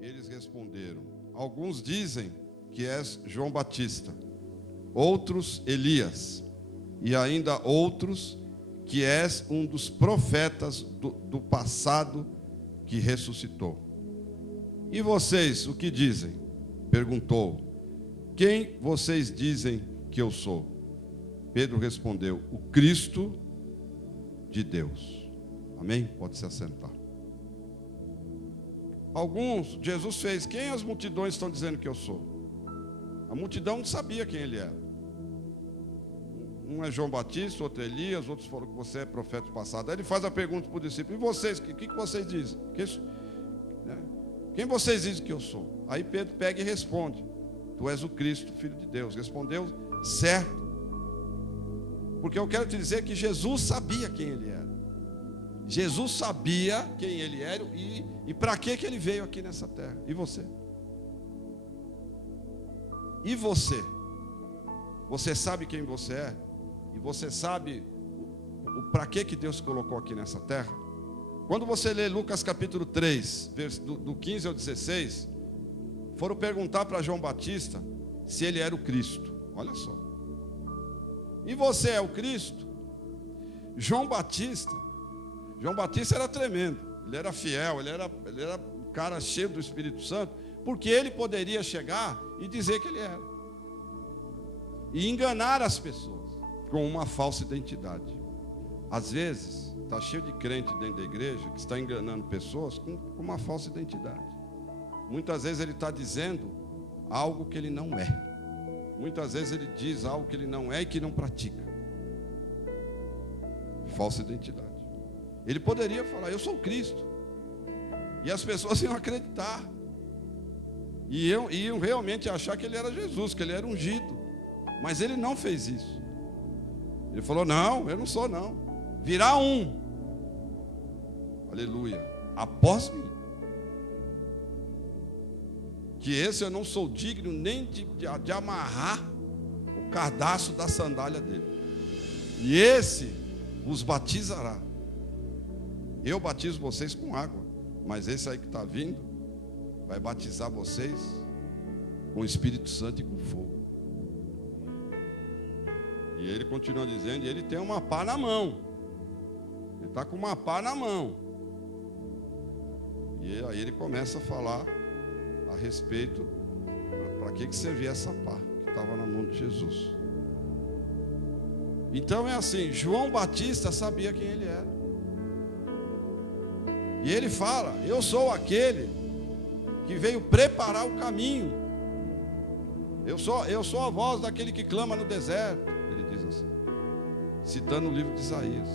Eles responderam: alguns dizem que és João Batista, outros Elias, e ainda outros que és um dos profetas do passado que ressuscitou. E vocês, o que dizem? Perguntou. Quem vocês dizem que eu sou? Pedro respondeu: o Cristo de Deus. Amém? Pode se assentar. Jesus fez: quem as multidões estão dizendo que eu sou? A multidão não sabia quem ele era. Um é João Batista, outro é Elias, outros falam que você é profeta passado. Aí ele faz a pergunta para o discípulo: e vocês, o que vocês dizem? Quem vocês dizem que eu sou? Aí Pedro pega e responde: tu és o Cristo, Filho de Deus. Respondeu certo. Porque eu quero te dizer que Jesus sabia quem ele era. Jesus sabia quem ele era e para que ele veio aqui nessa terra. E você? E você? Você sabe quem você é? E você sabe para que Deus colocou aqui nessa terra? Quando você lê Lucas capítulo 3, do 15 ao 16, foram perguntar para João Batista se ele era o Cristo. Olha só. E você é o Cristo? João Batista era tremendo. Ele era fiel, ele era um cara cheio do Espírito Santo, porque ele poderia chegar e dizer que ele era. E enganar as pessoas com uma falsa identidade. Às vezes, está cheio de crente dentro da igreja que está enganando pessoas com uma falsa identidade. Muitas vezes ele está dizendo algo que ele não é. Muitas vezes ele diz algo que ele não é e que não pratica. Falsa identidade. Ele poderia falar: eu sou o Cristo. E as pessoas iam acreditar. E iam realmente achar que ele era Jesus, que ele era ungido. Mas ele não fez isso. Ele falou: não, eu não sou não. Virá um, aleluia, após mim, que esse eu não sou digno nem de amarrar o cadarço da sandália dele. E esse vos batizará. Eu batizo vocês com água, mas esse aí que está vindo vai batizar vocês com o Espírito Santo e com fogo. E ele continua dizendo, e ele tem uma pá na mão. Ele está com uma pá na mão. E aí ele começa a falar a respeito para que servia essa pá que estava na mão de Jesus. Então é assim, João Batista sabia quem ele era. E ele fala: eu sou aquele que veio preparar o caminho. Eu sou a voz daquele que clama no deserto. Ele diz assim, citando o livro de Isaías: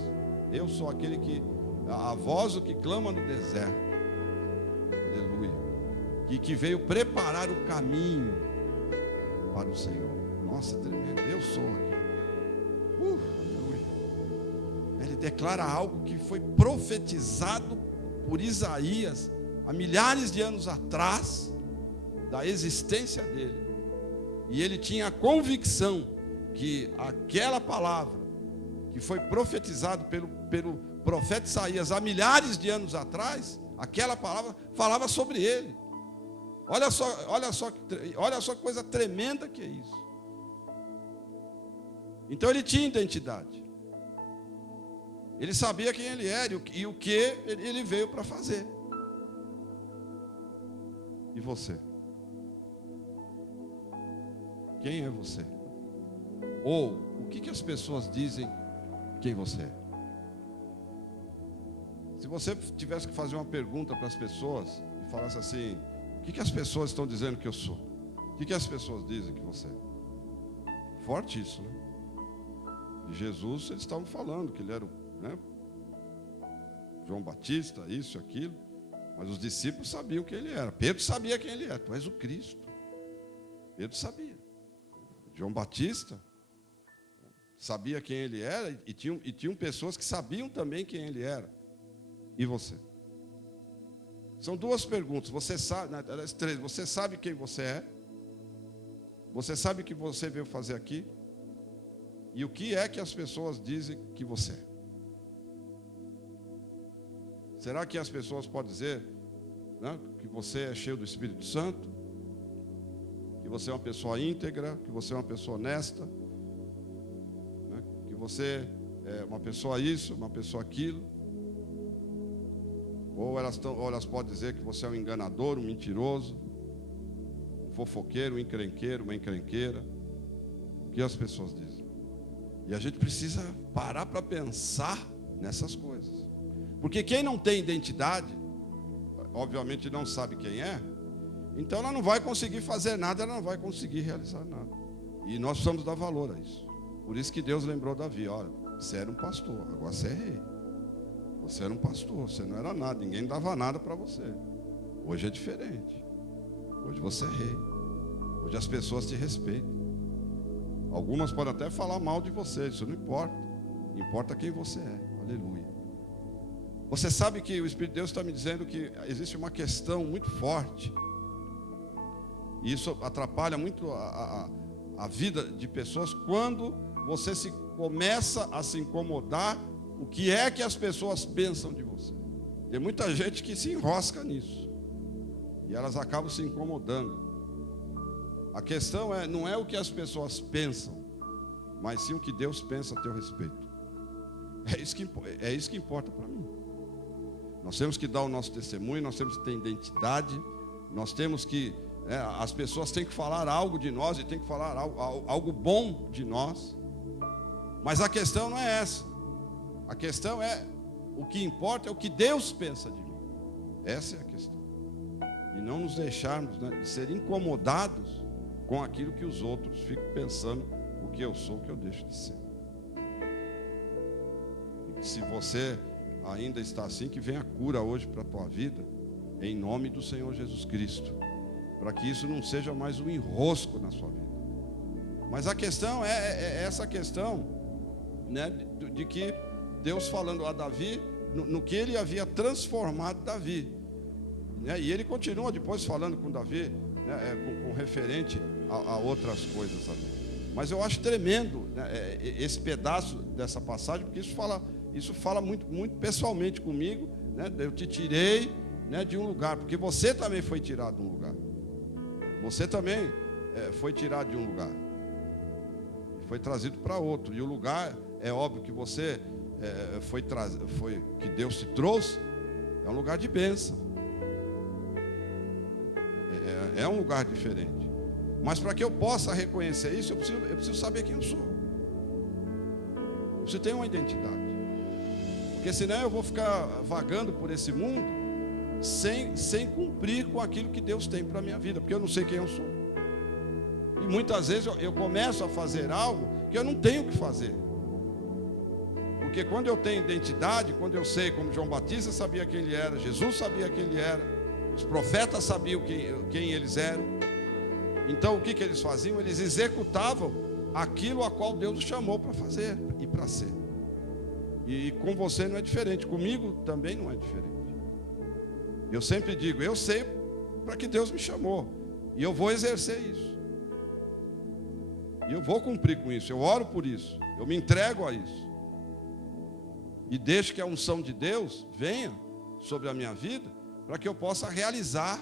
eu sou aquele que, a voz do que clama no deserto. Aleluia. Que veio preparar o caminho para o Senhor. Nossa, tremendo. Eu sou aquele. Aleluia. Ele declara algo que foi profetizado por Isaías há milhares de anos atrás da existência dele. E ele tinha a convicção que aquela palavra que foi profetizado pelo profeta Isaías há milhares de anos atrás, aquela palavra falava sobre ele. Olha só que coisa tremenda que é isso. Então ele tinha identidade. Ele sabia quem ele era e o que ele veio para fazer. E você? Quem é você? Ou o que as pessoas dizem quem você é? Se você tivesse que fazer uma pergunta para as pessoas e falasse assim: o que as pessoas estão dizendo que eu sou? O que as pessoas dizem que você é? Forte isso, né? De Jesus eles estavam falando que ele era, né, João Batista, isso e aquilo. Mas os discípulos sabiam quem ele era. Pedro sabia quem ele era. Tu és o Cristo. Pedro sabia. João Batista sabia quem ele era e tinham pessoas que sabiam também quem ele era. E você? São duas perguntas. Você sabe, três. Você sabe quem você é? Você sabe o que você veio fazer aqui? E o que é que as pessoas dizem que você é? Será que as pessoas podem dizer: né, que você é cheio do Espírito Santo, que você é uma pessoa íntegra, que você é uma pessoa honesta, né, que você é uma pessoa isso, uma pessoa aquilo. Ou elas podem dizer que você é um enganador, um mentiroso, um fofoqueiro, um encrenqueiro, uma encrenqueira. O que as pessoas dizem? E a gente precisa parar para pensar nessas coisas. Porque quem não tem identidade, obviamente não sabe quem é, então ela não vai conseguir fazer nada, ela não vai conseguir realizar nada. E nós precisamos dar valor a isso. Por isso que Deus lembrou Davi: olha, você era um pastor, agora você é rei. Você era um pastor, você não era nada, ninguém dava nada para você. Hoje é diferente. Hoje você é rei. Hoje as pessoas te respeitam. Algumas podem até falar mal de você, isso não importa. Importa quem você é. Aleluia. Você sabe que o Espírito de Deus está me dizendo que existe uma questão muito forte. E isso atrapalha muito a vida de pessoas quando você começa a se incomodar o que é que as pessoas pensam de você. Tem muita gente que se enrosca nisso. E elas acabam se incomodando. A questão não é o que as pessoas pensam, mas sim o que Deus pensa a teu respeito. É isso que importa para mim. Nós temos que dar o nosso testemunho, nós temos que ter identidade, nós temos que... as pessoas têm que falar algo de nós e têm que falar algo bom de nós. Mas a questão não é essa. A questão é, o que importa é o que Deus pensa de mim. Essa é a questão. E não nos deixarmos, né, de ser incomodados com aquilo que os outros ficam pensando, o que eu sou, o que eu deixo de ser. E se você ainda está assim, que venha a cura hoje para a tua vida, em nome do Senhor Jesus Cristo, para que isso não seja mais um enrosco na sua vida. Mas a questão é essa questão, né, de que Deus falando a Davi, no que ele havia transformado Davi, né, e ele continua depois falando com Davi, né, com referente a outras coisas ali. Mas eu acho tremendo, né, esse pedaço dessa passagem, porque isso fala muito, muito pessoalmente comigo, né, eu te tirei, né, de um lugar, porque você também foi tirado de um lugar. Você também foi tirado de um lugar, foi trazido para outro. E o lugar, é óbvio que você que Deus te trouxe, é um lugar de bênção. É um lugar diferente. Mas para que eu possa reconhecer isso, eu preciso saber quem eu sou. Eu preciso ter uma identidade. Porque senão eu vou ficar vagando por esse mundo sem cumprir com aquilo que Deus tem para a minha vida, porque eu não sei quem eu sou. E muitas vezes eu começo a fazer algo que eu não tenho que fazer. Porque quando eu tenho identidade, quando eu sei, como João Batista sabia quem ele era, Jesus sabia quem ele era, os profetas sabiam quem eles eram. Então o que eles faziam? Eles executavam aquilo a qual Deus os chamou para fazer e para ser. E com você não é diferente, comigo também não é diferente. Eu sempre digo, eu sei para que Deus me chamou, e eu vou exercer isso. E eu vou cumprir com isso, eu oro por isso, eu me entrego a isso. E deixo que a unção de Deus venha sobre a minha vida, para que eu possa realizar,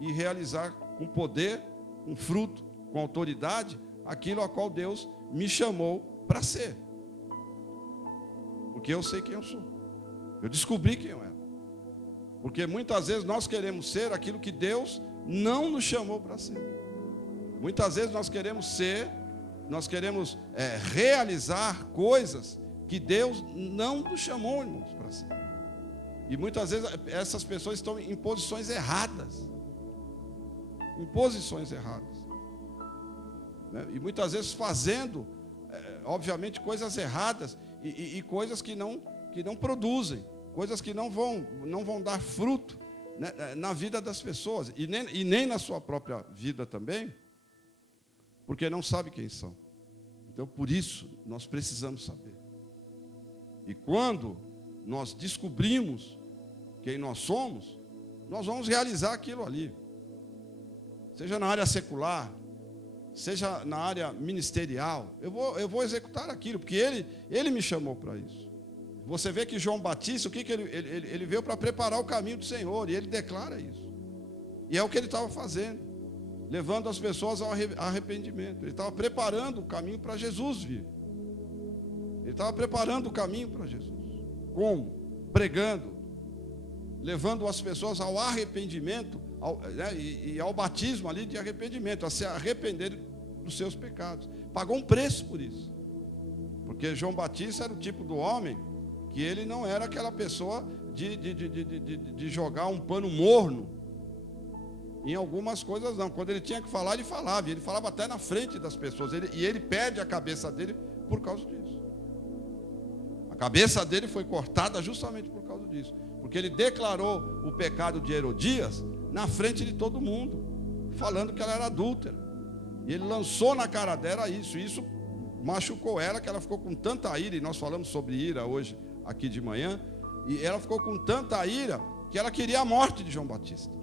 e realizar com poder, com fruto, com autoridade, aquilo a qual Deus me chamou para ser. Porque eu sei quem eu sou. Eu descobri quem eu era. Porque muitas vezes nós queremos ser aquilo que Deus não nos chamou para ser. Muitas vezes nós queremos realizar coisas que Deus não nos chamou, irmãos, para ser. E muitas vezes essas pessoas estão em posições erradas. Em posições erradas. Né? E muitas vezes fazendo, obviamente, coisas erradas e coisas que não produzem, coisas que não vão dar fruto, né, na vida das pessoas e nem na sua própria vida também, porque não sabe quem são. Então, por isso, nós precisamos saber. E quando nós descobrimos quem nós somos, nós vamos realizar aquilo ali. Seja na área secular, seja na área ministerial, eu vou executar aquilo, porque Ele me chamou para isso. Você vê que João Batista, o que ele veio para preparar o caminho do Senhor, e ele declara isso. E é o que ele estava fazendo, levando as pessoas ao arrependimento. Ele estava preparando o caminho para Jesus vir. Ele estava preparando o caminho para Jesus. Como? Pregando, levando as pessoas ao arrependimento, e ao batismo ali de arrependimento, a se arrepender dos seus pecados. Pagou um preço por isso. Porque João Batista era o tipo do homem que ele não era aquela pessoa de jogar um pano morno em algumas coisas, não. Quando ele tinha que falar, ele falava. E ele falava até na frente das pessoas. E ele perde a cabeça dele por causa disso. A cabeça dele foi cortada justamente por causa disso. Porque ele declarou o pecado de Herodias na frente de todo mundo, falando que ela era adúltera. E ele lançou na cara dela isso. E isso machucou ela, que ela ficou com tanta ira. E nós falamos sobre ira hoje, aqui de manhã. E ela ficou com tanta ira que ela queria a morte de João Batista.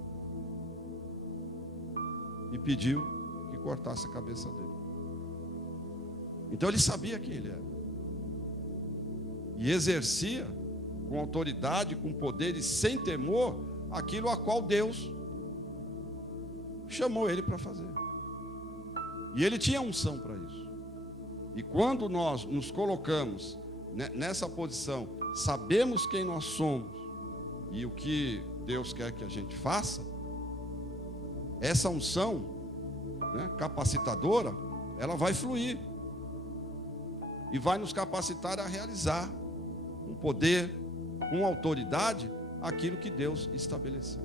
E pediu que cortasse a cabeça dele. Então ele sabia quem ele era. E exercia com autoridade, com poder e sem temor aquilo a qual Deus chamou ele para fazer. E ele tinha unção para isso. E quando nós nos colocamos nessa posição, sabemos quem nós somos e o que Deus quer que a gente faça, essa unção, capacitadora, ela vai fluir e vai nos capacitar a realizar com poder, com autoridade, aquilo que Deus estabeleceu.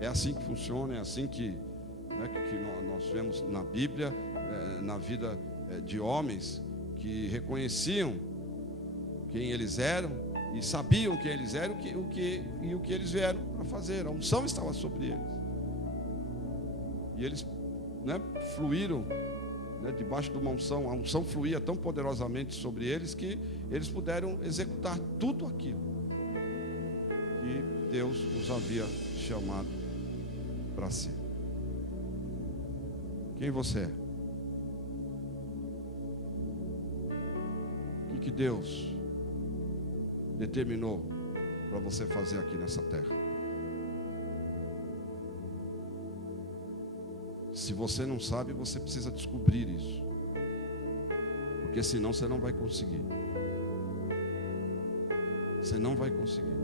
É assim que funciona, é assim que nós vemos na Bíblia, na vida de homens que reconheciam quem eles eram e sabiam quem eles eram o que eles vieram para fazer. A unção estava sobre eles. E eles fluíram debaixo de uma unção. A unção fluía tão poderosamente sobre eles que eles puderam executar tudo aquilo que Deus os havia chamado para si. Quem você é? O que Deus determinou para você fazer aqui nessa terra? Se você não sabe, você precisa descobrir isso. Porque senão você não vai conseguir. Você não vai conseguir.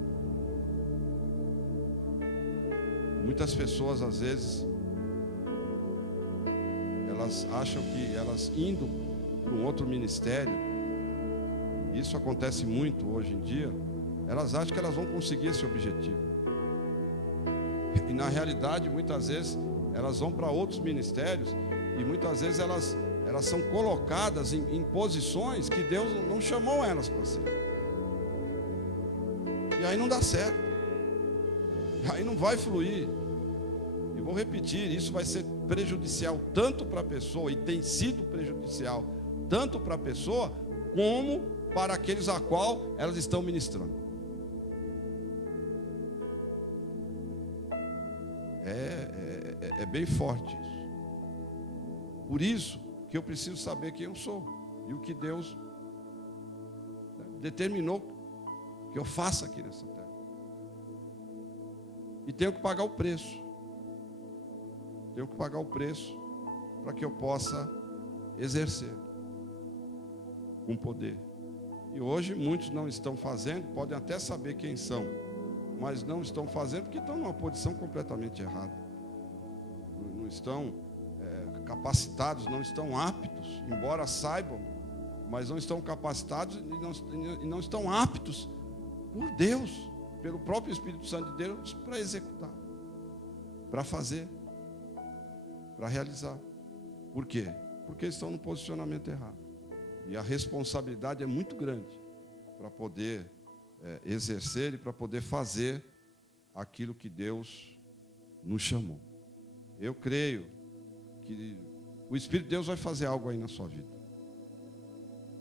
Muitas pessoas, às vezes, elas acham que elas indo para um outro ministério, isso acontece muito hoje em dia, elas acham que elas vão conseguir esse objetivo. E na realidade, muitas vezes, elas vão para outros ministérios e muitas vezes elas são colocadas em posições que Deus não chamou elas para ser. E aí não dá certo. Aí não vai fluir. E vou repetir, isso vai ser prejudicial tanto para a pessoa, e tem sido prejudicial tanto para a pessoa, como para aqueles a qual elas estão ministrando. É bem forte isso. Por isso que eu preciso saber quem eu sou e o que Deus determinou que eu faça aqui nessa terra. E tenho que pagar o preço. Tenho que pagar o preço para que eu possa exercer com poder. E hoje muitos não estão fazendo, podem até saber quem são, mas não estão fazendo porque estão numa posição completamente errada. Não estão capacitados, não estão aptos, embora saibam, mas não estão capacitados e não estão aptos por Deus, pelo próprio Espírito Santo de Deus, para executar, para fazer, para realizar. Por quê? Porque estão no posicionamento errado. E a responsabilidade é muito grande para poder exercer e para poder fazer aquilo que Deus nos chamou. Eu creio que o Espírito de Deus vai fazer algo aí na sua vida.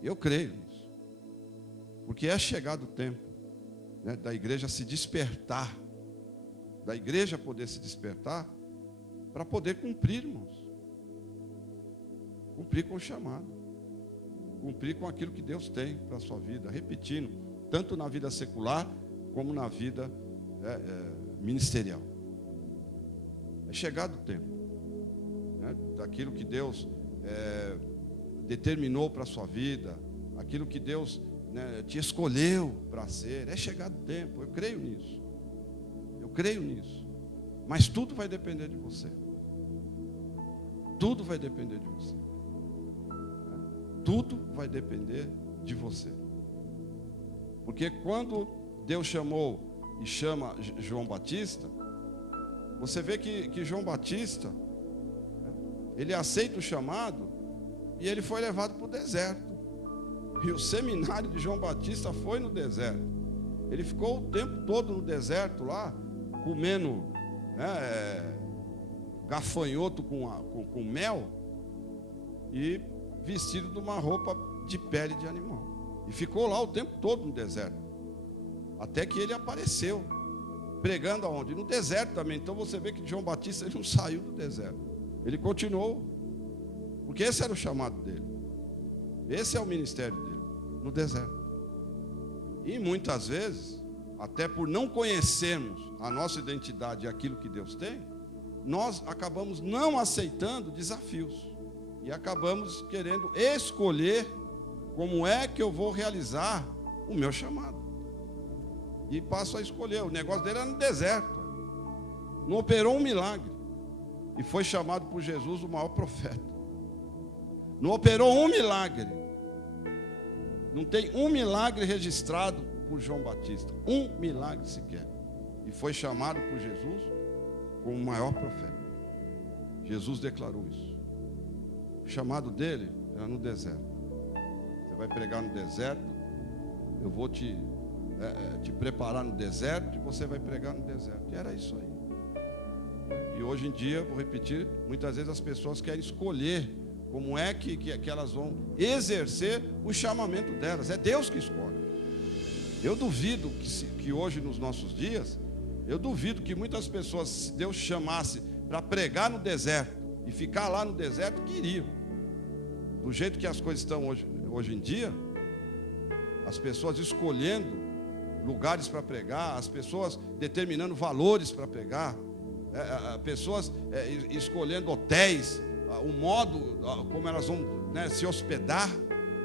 Eu creio nisso. Porque é chegado o tempo da igreja se despertar, da igreja poder se despertar, para poder cumprir, irmãos. Cumprir com o chamado. cumprir com aquilo que Deus tem para a sua vida, repetindo, tanto na vida secular como na vida ministerial. É chegado o tempo, né, daquilo que Deus determinou para a sua vida, aquilo que Deus, né, te escolheu para ser. É chegado o tempo, eu creio nisso. Mas tudo vai depender de você. Tudo vai depender de você. Tudo vai depender de você. Porque quando Deus chamou e chama João Batista, você vê que João Batista, ele aceita o chamado e ele foi levado para o deserto. E o seminário de João Batista foi no deserto. Ele ficou o tempo todo no deserto lá, comendo, né, gafanhoto com mel e vestido de uma roupa de pele de animal. E ficou lá o tempo todo no deserto. Até que ele apareceu, pregando aonde? No deserto também. Então você vê que João Batista, ele não saiu do deserto. Ele continuou. Porque esse era o chamado dele. Esse é o ministério dele, no deserto. E muitas vezes, até por não conhecermos a nossa identidade e aquilo que Deus tem, nós acabamos não aceitando desafios. E acabamos querendo escolher como é que eu vou realizar o meu chamado. E passo a escolher. O negócio dele era no deserto. Não operou um milagre. E foi chamado por Jesus o maior profeta. Não operou um milagre. Não tem um milagre registrado por João Batista. Um milagre sequer. E foi chamado por Jesus como o maior profeta. Jesus declarou isso. O chamado dele era no deserto. Você vai pregar no deserto. Eu vou te preparar no deserto e você vai pregar no deserto. E era isso aí. E hoje em dia, vou repetir, muitas vezes as pessoas querem escolher como é que elas vão exercer o chamamento delas. É Deus que escolhe. Eu duvido que hoje, nos nossos dias, eu duvido que muitas pessoas, se Deus chamasse para pregar no deserto e ficar lá no deserto, queriam. Do jeito que as coisas estão hoje em dia, as pessoas escolhendo lugares para pregar, as pessoas determinando valores para pregar, pessoas escolhendo hotéis, o modo como elas vão, né, se hospedar.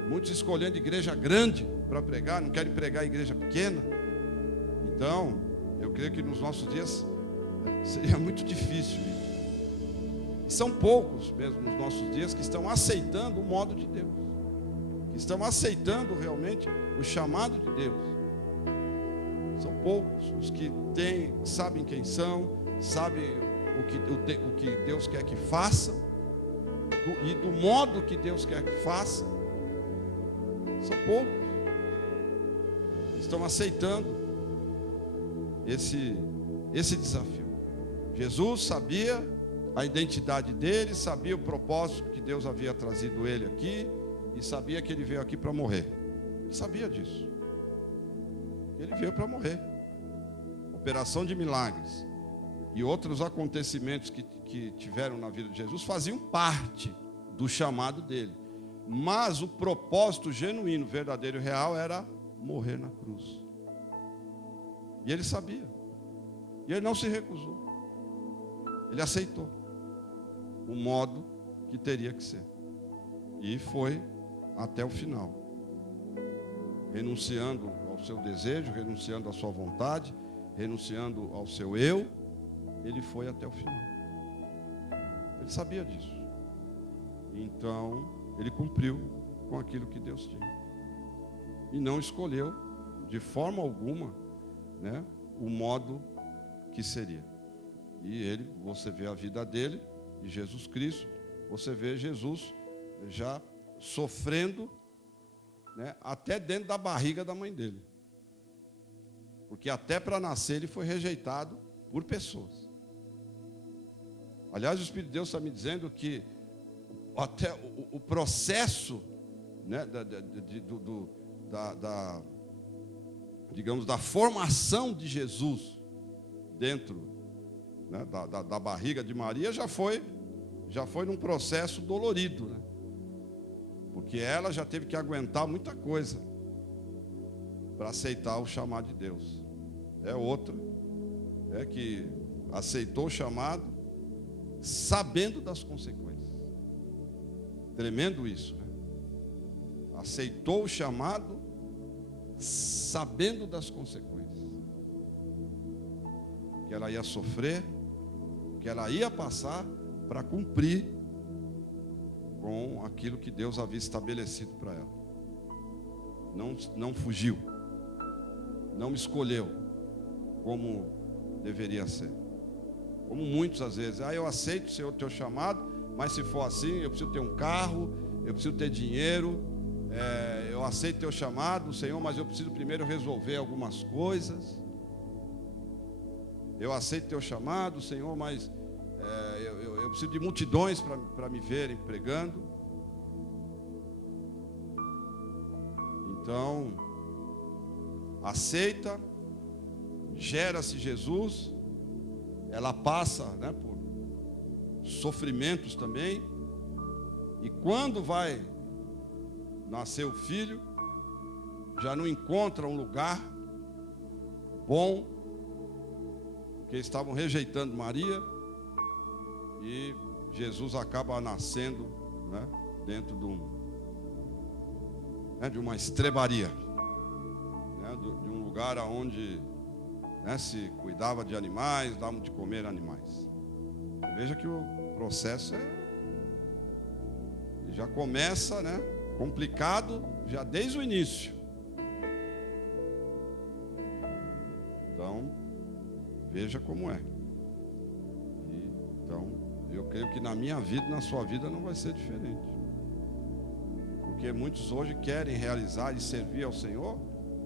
Muitos escolhendo igreja grande para pregar, não querem pregar igreja pequena. Então, eu creio que nos nossos dias seria muito difícil isso. E são poucos mesmo nos nossos dias que estão aceitando o modo de Deus, que estão aceitando realmente o chamado de Deus. São poucos os que sabem quem são, sabem o que Deus quer que faça, e do modo que Deus quer que faça. São poucos. Estão aceitando esse desafio. Jesus sabia a identidade dele, sabia o propósito que Deus havia trazido ele aqui, e sabia que ele veio aqui para morrer. Ele sabia disso. Ele veio para morrer. Operação de milagres e outros acontecimentos que tiveram na vida de Jesus faziam parte do chamado dele. Mas o propósito genuíno, verdadeiro e real era morrer na cruz. E ele sabia. E ele não se recusou. Ele aceitou o modo que teria que ser. E foi até o final. Renunciando ao seu desejo, renunciando à sua vontade, renunciando ao seu eu, ele foi até o final. Ele sabia disso. Então, ele cumpriu com aquilo que Deus tinha. E não escolheu, de forma alguma, né, o modo que seria. E você vê a vida dele, de Jesus Cristo, você vê Jesus já sofrendo, né, até dentro da barriga da mãe dele. Porque até para nascer ele foi rejeitado por pessoas. Aliás, o Espírito de Deus está me dizendo que até o processo, né, digamos, da formação de Jesus dentro, né, da barriga de Maria já foi num processo dolorido, né? Porque ela já teve que aguentar muita coisa para aceitar o chamado de Deus. É outra, que aceitou o chamado sabendo das consequências. Tremendo isso, né? Aceitou o chamado sabendo das consequências. Que ela ia sofrer, que ela ia passar para cumprir com aquilo que Deus havia estabelecido para ela. Não fugiu, não escolheu como deveria ser. Como muitos às vezes, eu aceito o teu chamado, mas se for assim, eu preciso ter um carro, eu preciso ter dinheiro, eu aceito o teu chamado, Senhor, mas eu preciso primeiro resolver algumas coisas. Eu aceito o teu chamado, Senhor, mas eu preciso de multidões para me verem pregando. Então, aceita, gera-se Jesus, ela passa, né, por sofrimentos também, e quando vai nascer o filho, já não encontra um lugar bom, porque estavam rejeitando Maria, e Jesus acaba nascendo, né, dentro de uma estrebaria, né, de um lugar onde, né, se cuidava de animais, davam de comer animais. Veja que o processo já começa, né, complicado já desde o início. Então, veja como é. Então, eu creio que na minha vida e na sua vida não vai ser diferente. Porque muitos hoje querem realizar e servir ao Senhor,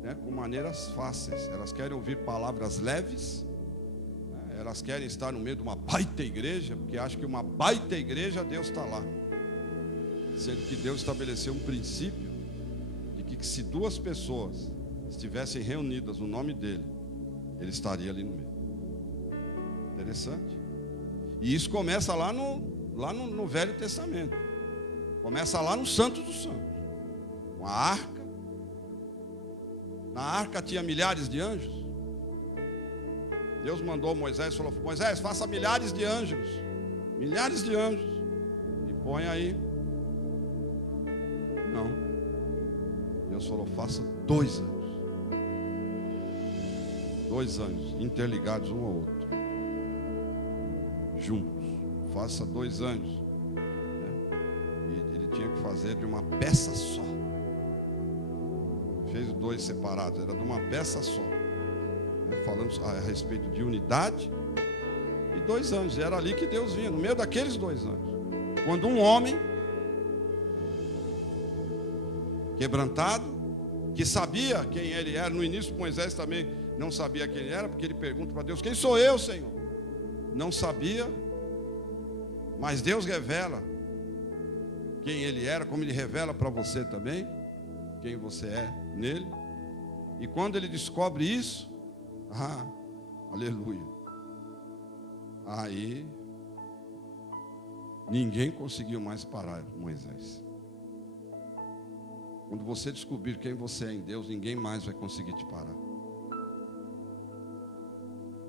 né, com maneiras fáceis. Elas querem ouvir palavras leves, né, elas querem estar no meio de uma baita igreja, porque acham que uma baita igreja Deus está lá. Sendo que Deus estabeleceu um princípio de que se duas pessoas estivessem reunidas no nome dEle, Ele estaria ali no meio. Interessante. E isso começa lá no Velho Testamento. Começa lá no Santos dos Santos. Com a arca. Na arca tinha milhares de anjos. Deus mandou Moisés e falou: Moisés, faça milhares de anjos. Milhares de anjos. E põe aí. Não. Deus falou: faça 2 anjos. 2 anjos interligados um ao outro. Juntos. Faça 2 anjos. E ele tinha que fazer de uma peça só. Fez 2 separados, era de uma peça só. Falando a respeito de unidade. E 2 anjos. Era ali que Deus vinha, no meio daqueles 2 anjos. Quando um homem quebrantado, que sabia quem ele era. No início Moisés também não sabia quem ele era, porque ele pergunta para Deus: quem sou eu, Senhor? Não sabia, mas Deus revela quem ele era, como ele revela para você também, quem você é nele. E quando ele descobre isso, aleluia, aí ninguém conseguiu mais parar Moisés. Quando você descobrir quem você é em Deus, ninguém mais vai conseguir te parar.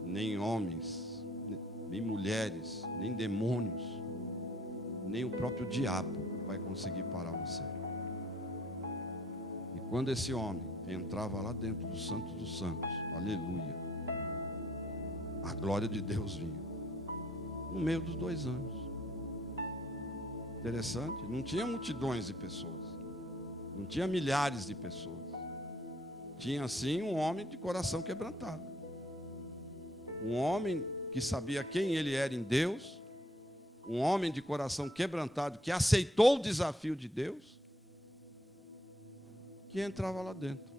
Nem homens, nem mulheres, nem demônios, nem o próprio diabo vai conseguir parar você. E quando esse homem entrava lá dentro do Santo dos Santos, aleluia, a glória de Deus vinha no meio dos 2 anjos. Interessante, não tinha multidões de pessoas. Não tinha milhares de pessoas. Tinha sim um homem de coração quebrantado. Um homem que sabia quem ele era em Deus. Um homem de coração quebrantado que aceitou o desafio de Deus. Que entrava lá dentro.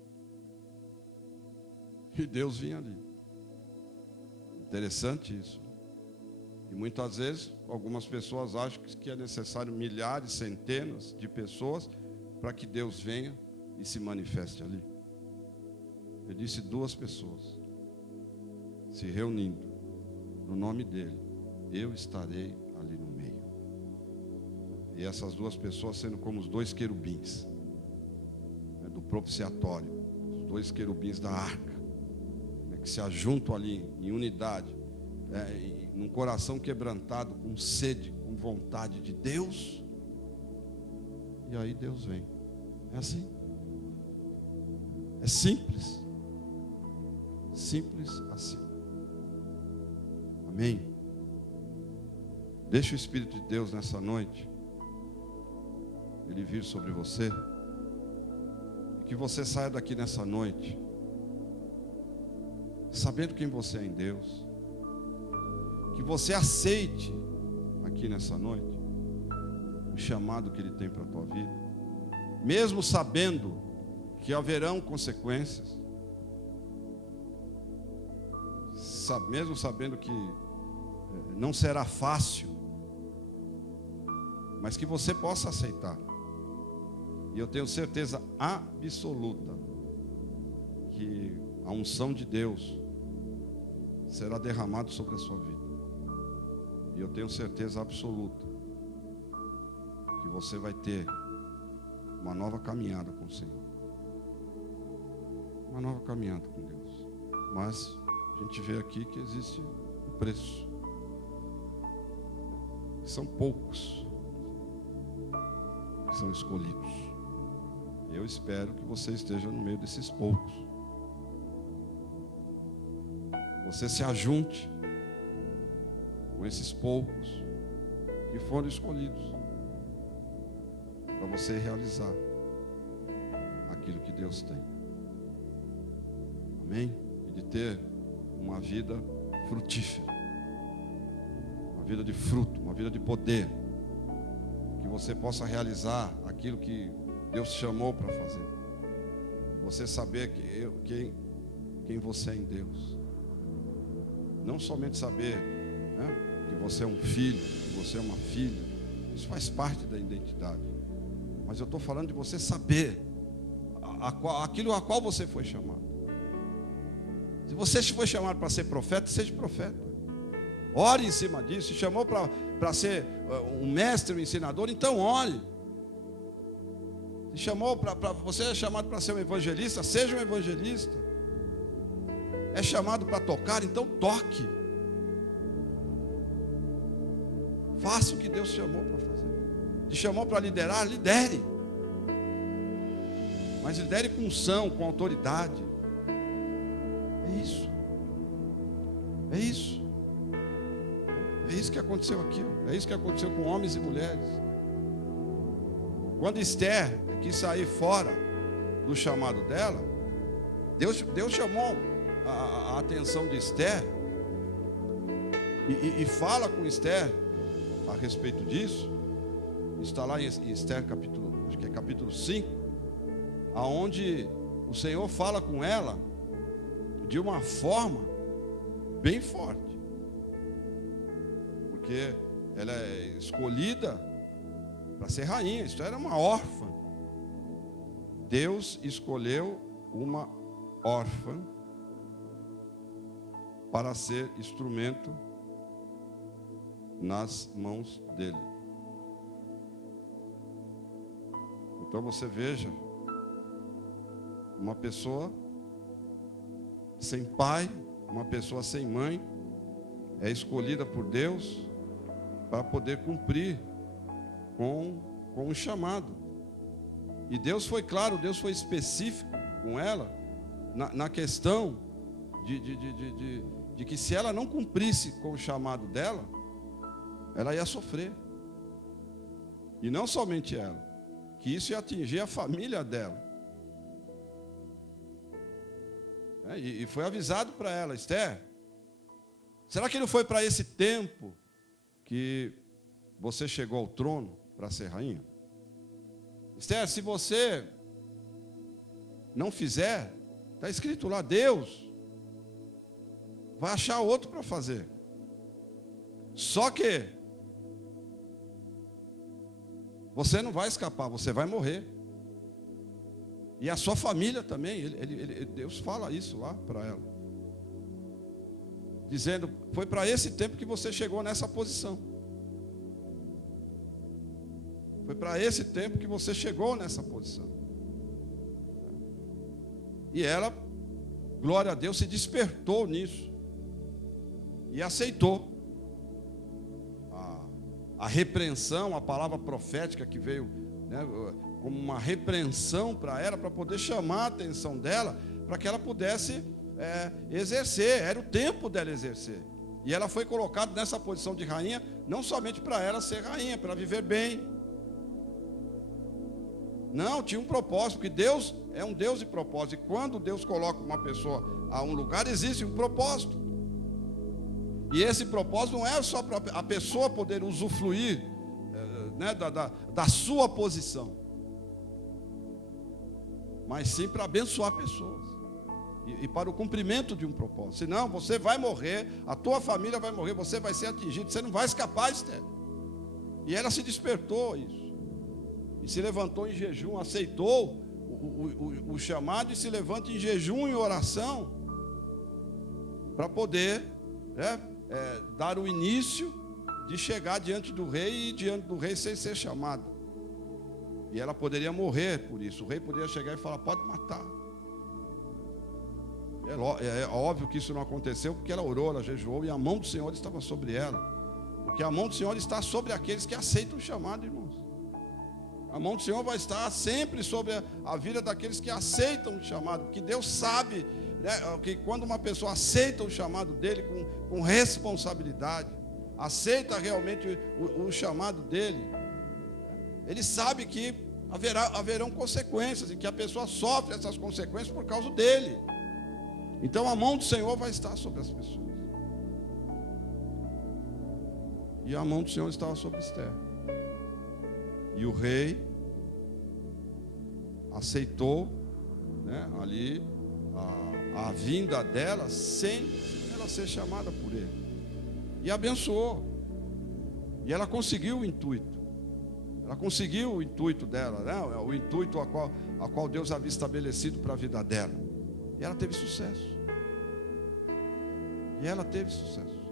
E Deus vinha ali. Interessante isso. E muitas vezes algumas pessoas acham que é necessário milhares, centenas de pessoas para que Deus venha e se manifeste ali. Ele disse: 2 pessoas se reunindo no nome dele, eu estarei ali no meio. E essas duas pessoas sendo como os dois querubins, né, do propiciatório, os dois querubins da arca, né, que se ajuntam ali em unidade, num coração quebrantado, com sede, com vontade de Deus. E aí Deus vem. É assim. É simples. Simples assim. Amém? Deixa o Espírito de Deus nessa noite ele vir sobre você, e que você saia daqui nessa noite sabendo quem você é em Deus, que você aceite aqui nessa noite o chamado que Ele tem para a tua vida, mesmo sabendo que haverão consequências, mesmo sabendo que não será fácil, mas que você possa aceitar. E eu tenho certeza absoluta que a unção de Deus será derramada sobre a sua vida. E eu tenho certeza absoluta que você vai ter uma nova caminhada com o Senhor. Uma nova caminhada com Deus. Mas a gente vê aqui que existe um preço. São poucos que são escolhidos. Eu espero que você esteja no meio desses poucos. Você se ajunte com esses poucos que foram escolhidos para você realizar aquilo que Deus tem. Amém? E de ter uma vida frutífera, uma vida de fruto, uma vida de poder, que você possa realizar aquilo que Deus te chamou para fazer. Você saber quem você é em Deus. Não somente saber, né, que você é um filho, que você é uma filha. Isso faz parte da identidade. Mas eu estou falando de você saber aquilo a qual você foi chamado. Se você foi chamado para ser profeta, seja profeta. Ore em cima disso. Se chamou para ser um mestre, um ensinador, então ore. Se chamou você é chamado para ser um evangelista, seja um evangelista. É chamado para tocar, então toque. Faça o que Deus chamou para fazer. Te chamou para liderar, lidere. Mas lidere com unção, com autoridade. É isso. É isso. É isso que aconteceu aqui. É isso que aconteceu com homens e mulheres. Quando Esther quis sair fora do chamado dela, Deus chamou a atenção de Esther e fala com Esther a respeito disso. Está lá em Esther capítulo 5, aonde o Senhor fala com ela de uma forma bem forte, porque ela é escolhida para ser rainha. Esther era uma órfã. Deus escolheu uma órfã para ser instrumento nas mãos dele. Então você veja, uma pessoa sem pai, uma pessoa sem mãe, é escolhida por Deus para poder cumprir com o chamado. E Deus foi claro, Deus foi específico com ela na questão de que se ela não cumprisse com o chamado dela, ela ia sofrer. E não somente ela, que isso ia atingir a família dela. E foi avisado para ela: Esther, será que não foi para esse tempo que você chegou ao trono para ser rainha? Esther, se você não fizer, está escrito lá, Deus vai achar outro para fazer. Só que você não vai escapar, você vai morrer. E a sua família também. Deus fala isso lá para ela, dizendo: foi para esse tempo que você chegou nessa posição. Foi para esse tempo que você chegou nessa posição. E ela, glória a Deus, se despertou nisso. E aceitou a repreensão, a palavra profética que veio, né, como uma repreensão para ela, para poder chamar a atenção dela, para que ela pudesse exercer. Era o tempo dela exercer. E ela foi colocada nessa posição de rainha, não somente para ela ser rainha, para viver bem. Não, tinha um propósito, porque Deus é um Deus de propósito. E quando Deus coloca uma pessoa a um lugar, existe um propósito. E esse propósito não é só para a pessoa poder usufruir né, da sua posição, mas sim para abençoar pessoas e para o cumprimento de um propósito. Senão você vai morrer, a tua família vai morrer, você vai ser atingido, você não vai escapar, Esther. E ela se despertou a isso, e se levantou em jejum, aceitou o chamado, e se levanta em jejum e oração para poder dar o início de chegar diante do rei, e diante do rei sem ser chamada. E ela poderia morrer por isso. O rei poderia chegar e falar: pode matar. É óbvio que isso não aconteceu, porque ela orou, ela jejuou, e a mão do Senhor estava sobre ela. Porque a mão do Senhor está sobre aqueles que aceitam o chamado, irmãos. A mão do Senhor vai estar sempre sobre a vida daqueles que aceitam o chamado, porque Deus sabe, né, que quando uma pessoa aceita o chamado dele com responsabilidade, aceita realmente o chamado dele, ele sabe que haverão consequências, e que a pessoa sofre essas consequências por causa dele. Então a mão do Senhor vai estar sobre as pessoas. E a mão do Senhor estava sobre Esther. E o rei aceitou, né, ali a vinda dela sem ela ser chamada por ele. E abençoou. E ela conseguiu o intuito. Ela conseguiu o intuito dela, né? O intuito a qual Deus havia estabelecido para a vida dela. E ela teve sucesso. E ela teve sucesso.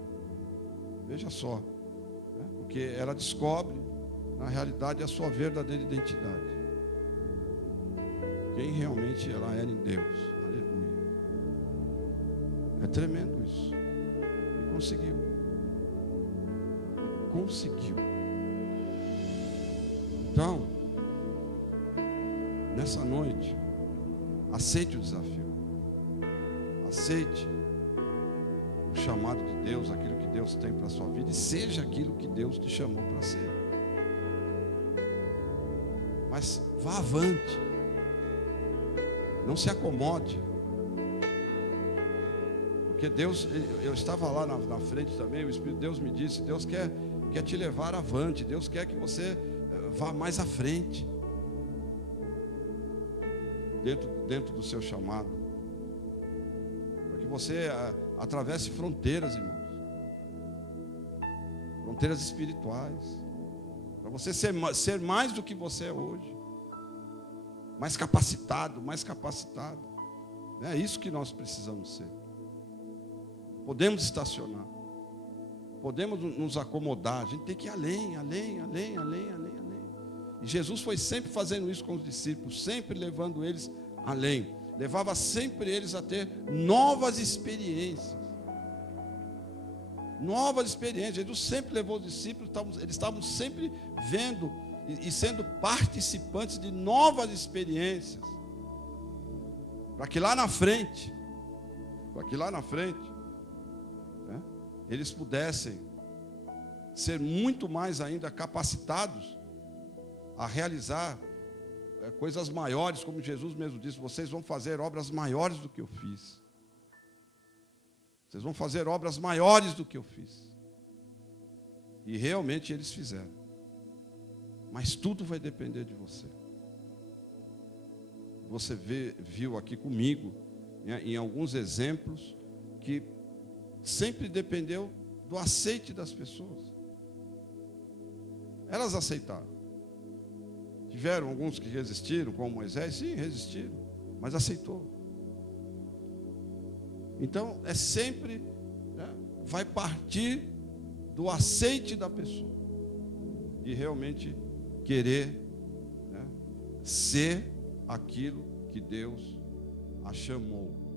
Veja só, né? Porque ela descobre, na realidade, a sua verdadeira identidade. Quem realmente ela era em Deus. Aleluia. É tremendo isso. E conseguiu. Conseguiu. Então, nessa noite, aceite o desafio. Aceite o chamado de Deus, aquilo que Deus tem para a sua vida, e seja aquilo que Deus te chamou para ser. Mas vá avante. Não se acomode. Porque Deus, eu estava lá na frente também, o Espírito de Deus me disse: Deus quer te levar avante, Deus quer que você vá mais à frente, dentro do seu chamado, para que você atravesse fronteiras, irmãos, fronteiras espirituais, para você ser mais do que você é hoje, mais capacitado. É isso que nós precisamos ser. Podemos estacionar, podemos nos acomodar, a gente tem que ir além. E Jesus foi sempre fazendo isso com os discípulos, sempre levando eles além, levava sempre eles a ter novas experiências. Jesus sempre levou os discípulos, eles estavam sempre vendo e sendo participantes de novas experiências, para que lá na frente, né, eles pudessem ser muito mais ainda capacitados a realizar coisas maiores, como Jesus mesmo disse: vocês vão fazer obras maiores do que eu fiz. Vocês vão fazer obras maiores do que eu fiz. E realmente eles fizeram. Mas tudo vai depender de você. Você viu aqui comigo, né, em alguns exemplos, que sempre dependeu do aceite das pessoas. Elas aceitaram. Tiveram alguns que resistiram, como Moisés, sim, resistiram, mas aceitou. Então, é sempre, né, vai partir do aceite da pessoa, de realmente querer, né, ser aquilo que Deus a chamou.